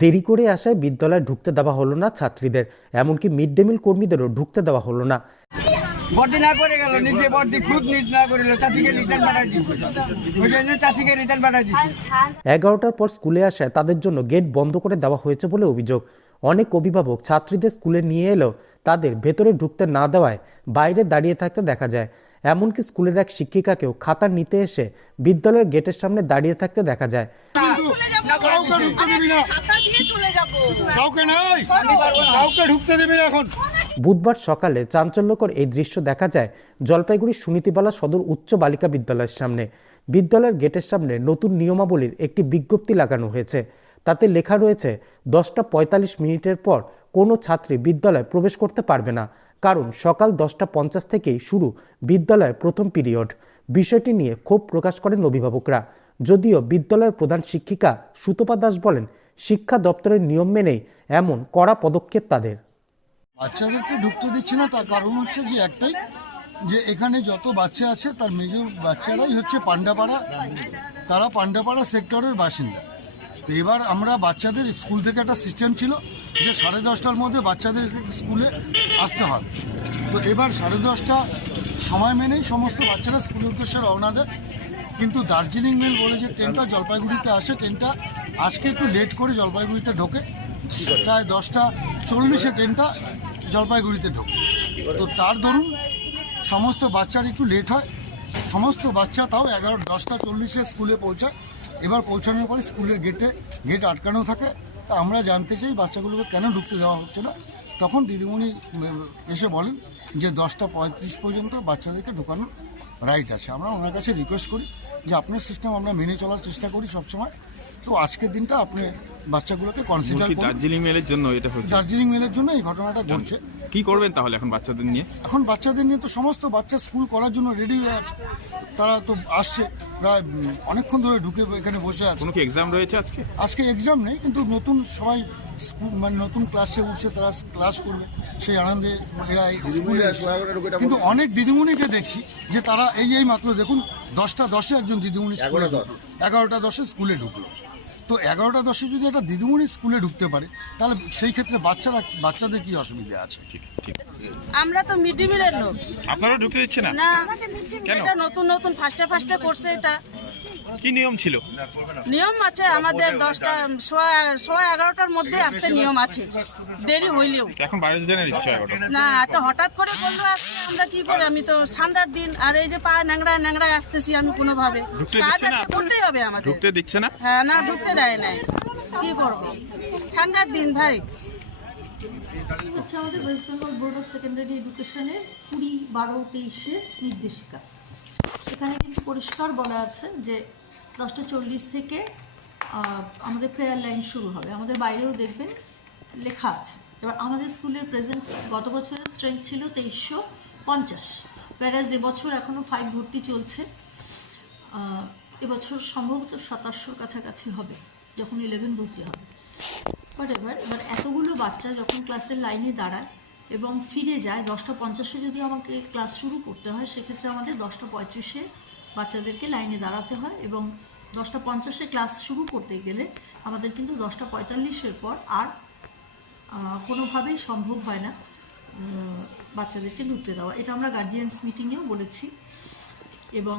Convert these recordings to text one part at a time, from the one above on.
দেরি করে আসায় বিদ্যালয়ে ঢুকতে দেওয়া হলো না ছাত্রীদের, এমনকি মিড ডে মিল কর্মীদেরও ঢুকতে দেওয়া হলো না। বর্দি না করে গেল, নিজে বর্দি খুদ নিজ না করিল, চাষিকে রিটার্ন পাঠাই দিচ্ছে, ওই জন্য চাষিকে রিটার্ন পাঠাই দিচ্ছে। 11টার পর স্কুলে আসায় তাদের জন্য গেট বন্ধ করে দেওয়া হয়েছে বলে অভিযোগ। অনেক অভিভাবক ছাত্রীদের স্কুলে নিয়ে এলেও তাদের ভেতরে ঢুকতে না দেওয়ায় বাইরে দাঁড়িয়ে থাকতে দেখা যায়। এমনকি স্কুলের এক শিক্ষিকাকেও খাতা নিতে এসে বিদ্যালয়ের গেটের সামনে দাঁড়িয়ে থাকতে দেখা যায়। বুধবার সকালে চাঞ্চল্যকর এই দৃশ্য দেখা যায় জলপাইগুড়ির সুনীতিবালা সদর উচ্চ বালিকা বিদ্যালয়ের সামনে। বিদ্যালয়ের গেটের সামনে নতুন নিয়মাবলীর একটি বিজ্ঞপ্তি লাগানো হয়েছে। তাতে লেখা রয়েছে 10টা 45 মিনিটের পর কোনো ছাত্রী বিদ্যালয়ে প্রবেশ করতে পারবে না, কারণ সকাল 10টা 50 থেকেই শুরু বিদ্যালয়ের প্রথম পিরিয়ড। বিষয়টি নিয়ে ক্ষোভ প্রকাশ করেন অভিভাবকরা। যদিও বিদ্যালয়ের প্রধান শিক্ষিকা সুতপা দাস বলেন, শিক্ষা দপ্তরের নিয়ম মেনেই এমন কড়া পদক্ষেপ তাদের। বাচ্চাদেরকে ঢুকতে দিচ্ছে না, তার কারণ হচ্ছে যে একটাই, যে এখানে যত বাচ্চা আছে তার মেজর বাচ্চারাই হচ্ছে পান্ডাপাড়া, তারা পান্ডাপাড়া সেক্টরের বাসিন্দা। তো এবার আমরা বাচ্চাদের স্কুল থেকে একটা সিস্টেম ছিল যে 10:30টার মধ্যে বাচ্চাদের স্কুলে আসতে হবে। তো এবার 10:30টা সময় মেনেই সমস্ত বাচ্চারা স্কুলের উদ্দেশ্যে রওনা দেয়। কিন্তু দার্জিলিং মেল বলে যে ট্রেনটা জলপাইগুড়িতে আসে, ট্রেনটা আজকে একটু লেট করে জলপাইগুড়িতে ঢোকে, প্রায় 10টা 40-এ ট্রেনটা জলপাইগুড়িতে ঢোকে। তো তার দরুন সমস্ত বাচ্চার একটু লেট হয়, সমস্ত বাচ্চা তাও 10টা 40-এ স্কুলে পৌঁছায়। এবার পৌঁছানোর পরে স্কুলের গেট আটকানো থাকে। তা আমরা জানতে চাই বাচ্চাগুলোকে কেন ঢুকতে দেওয়া হচ্ছে না। তখন দিদিমণি এসে বলেন যে 10টা 35 পর্যন্ত বাচ্চাদেরকে ঢোকানোর রাইট আছে। আমরা ওনার কাছে রিকোয়েস্ট করি যে আপনার সিস্টেম আমরা মেনে চলার চেষ্টা করি সবসময়। তো আজকের দিনটা আপনি বাচ্চাগুলোকে কনসিডার করুন। দার্জিলিং মেলের জন্য এটা হচ্ছে, দার্জিলিং মেলের জন্য এই ঘটনাটা ঘটছে। কি করবেন তাহলে এখন বাচ্চাদের নিয়ে? এখন বাচ্চাদের নিয়ে তো সমস্ত বাচ্চা স্কুল করার জন্য রেডি হয়ে আছে, তারা তো আসছে, প্রায় অনেকক্ষণ ধরে ঢুকে এখানে বসে আছে। কোনো কি এক্সাম রয়েছে আজকে? আজকে এক্সাম নেই, কিন্তু নতুন সবাই স্কুল মানে নতুন ক্লাসে উঠছে, তারা ক্লাস করবে সেই আনন্দে এরা স্কুলে আসে। কিন্তু অনেক দিদিমণিকে দেখছি যে তারা এই মাত্র দেখুন 10টা 10-এ একজন দিদিমণি স্কুলে ঢুকলো, 11টা 10-এ স্কুলে ঢুকলো। তো 11টা 10-এ যদি একটা দিদিমণি স্কুলে ঢুকতে পারে, তাহলে সেই ক্ষেত্রে বাচ্চাদের কি অসুবিধা আছে? আমরা তো মিড ডে মিলের লোক, আপনারা ঢুকতে দিচ্ছে না না কেন? এটা নতুন ফার্স্টে করছে। এটা কি নিয়ম ছিল? নিয়ম আছে আমাদের 10টা 11টার মধ্যে আসতে নিয়ম আছে, দেরি হইলেও। এখন বাইরে জেনে নিচ্ছে 11টা। না, এটা হঠাৎ করে বললো আজকে, আমরা কি করি? আমি তো ঠান্ডার দিন, আর এই যে পা ন্যাংড়া আসতেছি আমি কোনোভাবে, ঢুকতে কাজ দিচ্ছে না? আছে, করতেই হবে আমাদের। ঢুকতে দিচ্ছে না? হ্যাঁ, না ঢুকতে দেয় নাই, কি করবো, ঠান্ডার দিন ভাই। হচ্ছে আমাদের West Bengal board of secondary এডুকেশনের 20-12-23-এর নির্দেশিকা। এখানে কিন্তু পরিষ্কার বলা আছে যে 10টা 40 থেকে আমাদের প্রেয়ার লাইন শুরু হবে। আমাদের বাইরেও দেখবেন লেখা আছে। এবার আমাদের স্কুলের প্রেজেন্ট গত বছরের স্ট্রেংথ ছিল 2350, প্যারাজ এবছর এখনও 5 ভর্তি চলছে। এবছর সম্ভবত 2700-র কাছাকাছি হবে যখন 11 ভর্তি হবে। বাট এবার এতগুলো বাচ্চা যখন ক্লাসের লাইনে দাঁড়ায় এবং ফিরে যায় 10টা 50-এ যদি আমাকে ক্লাস শুরু করতে হয়, সেক্ষেত্রে আমাদের 10টা 35-এ বাচ্চাদেরকে লাইনে দাঁড়াতে হয়, এবং 10টা 50-এ ক্লাস শুরু করতে গেলে আমাদের কিন্তু 10টা 45-এর পর আর কোনোভাবেই সম্ভব হয় না বাচ্চাদেরকে ঢুকতে দেওয়া। এটা আমরা গার্জিয়ানস মিটিংয়েও বলেছি এবং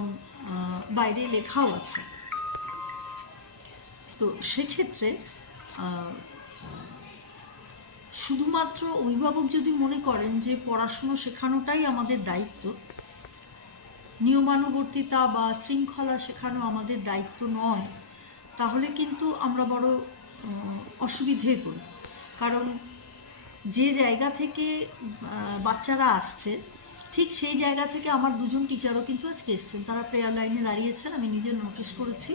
বাইরে লেখাও আছে। তো সেক্ষেত্রে শুধুমাত্র অভিভাবক যদি মনে করেন যে পড়াশুনো শেখানোটাই আমাদের দায়িত্ব, নিয়মানুবর্তিতা বা শৃঙ্খলা শেখানো আমাদের দায়িত্ব নয়, তাহলে কিন্তু আমরা বড় অসুবিধেয় পড়ি। কারণ যে জায়গা থেকে বাচ্চারা আসছে, ঠিক সেই জায়গা থেকে আমার 2জন টিচারও কিন্তু আজকে এসছেন, তারা প্রেয়ার লাইনে দাঁড়িয়েছেন, আমি নিজে নোটিস করেছি।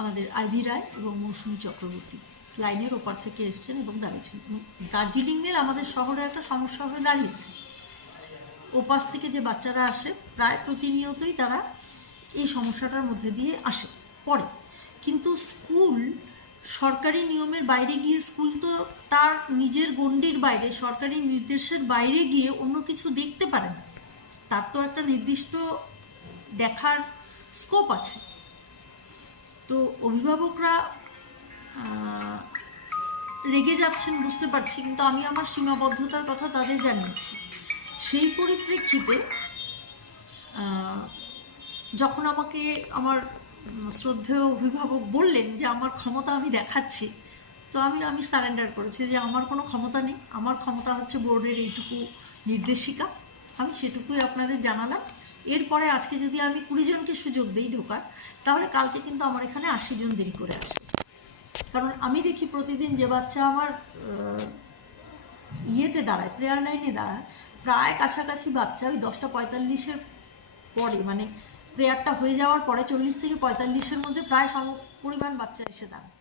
আমাদের আইভি রায় এবং মৌসুমী চক্রবর্তী লাইনের ওপার থেকে এসছেন এবং দাঁড়িয়েছেন। দার্জিলিং মেল আমাদের শহরে একটা সমস্যা হয়ে দাঁড়িয়েছে। ওপাশ থেকে যে বাচ্চারা আসে প্রায় প্রতিনিয়তই তারা এই সমস্যাটার মধ্যে দিয়ে আসে পড়ে, কিন্তু স্কুল সরকারি নিয়মের বাইরে গিয়ে, স্কুল তো তার নিজের গণ্ডির বাইরে, সরকারি নির্দেশের বাইরে গিয়ে অন্য কিছু দেখতে পারে না। তার তো একটা নির্দিষ্ট দেখার স্কোপ আছে। তো অভিভাবকরা রেগে যাচ্ছেন বুঝতে পারছি, কিন্তু আমি আমার সীমাবদ্ধতার কথা তাদের জানিয়েছি। সেই পরিপ্রেক্ষিতে যখন আমাকে আমার শ্রদ্ধেয় অভিভাবক বললেন যে আমার ক্ষমতা আমি দেখাচ্ছি, তো আমি সারেন্ডার করেছি যে আমার কোনো ক্ষমতা নেই, আমার ক্ষমতা হচ্ছে বোর্ডের এইটুকু নির্দেশিকা, আমি সেটুকুই আপনাদের জানালাম। এরপরে আজকে যদি আমি 20 জনকে সুযোগ দিই ঢোকার, তাহলে কালকে কিন্তু আমার এখানে 80 জন দেরি করে আসবে। কারণ আমি দেখি প্রতিদিন যে বাচ্চা আমার ইয়েতে দাঁড়ায়, প্রেয়ার লাইনে দাঁড়ায়, প্রায় কাছাকাছি বাচ্চা ওই 10:45 পরে, মানে প্রেয়ারটা হয়ে যাওয়ার পরে 40 থেকে 45-এর মধ্যে প্রায় সম পরিমাণ বাচ্চা এসে দাঁড়ায়।